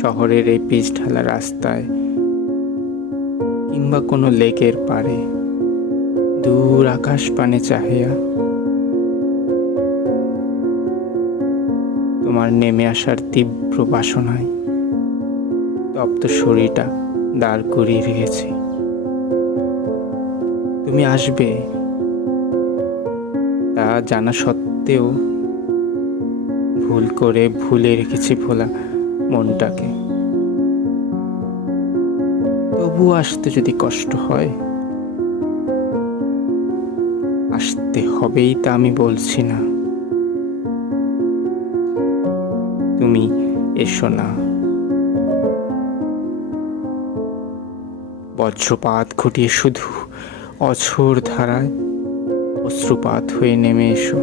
শহরের এই পিচ ঢালা রাস্তায় কিংবা কোনো লেকের পাড়ে দূর আকাশ পানে চাহিয়া তোমার নেমে আসার তীব্র বাসনায় তপ্ত শরীরটা দাঁড় করিয়ে রেখেছি। তুমি আসবে তা জানা সত্ত্বেও ভুল করে ভুলে রেখেছি ভোলা মনটাকে। তবু আসতে যদি কষ্ট হয়, আসতে হবেই তা আমি বলছি না। তুমি এসো না। বজ্রপাত ঘটিয়ে শুধু অঝোর ধারায় অশ্রুপাত হয়ে নেমে এসো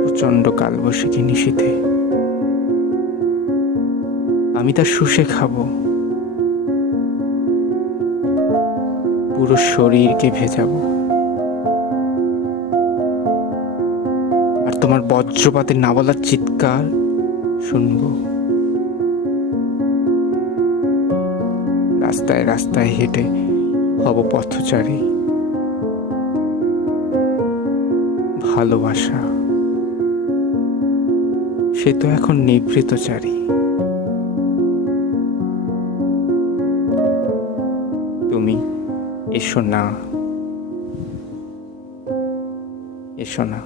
প্রচণ্ড কালবৈশাখী নিশীথে। আমি তা শুষে খাবো, পুরো শরীরকে ভেজাবো, আর তোমার বজ্রপাতের না বলার চিৎকার শুনবো। রাস্তায় রাস্তায় হেঁটে হব পথচারী। ভালোবাসা সে তো এখন নিভৃতচারী। তুমি এসো না, এসো না।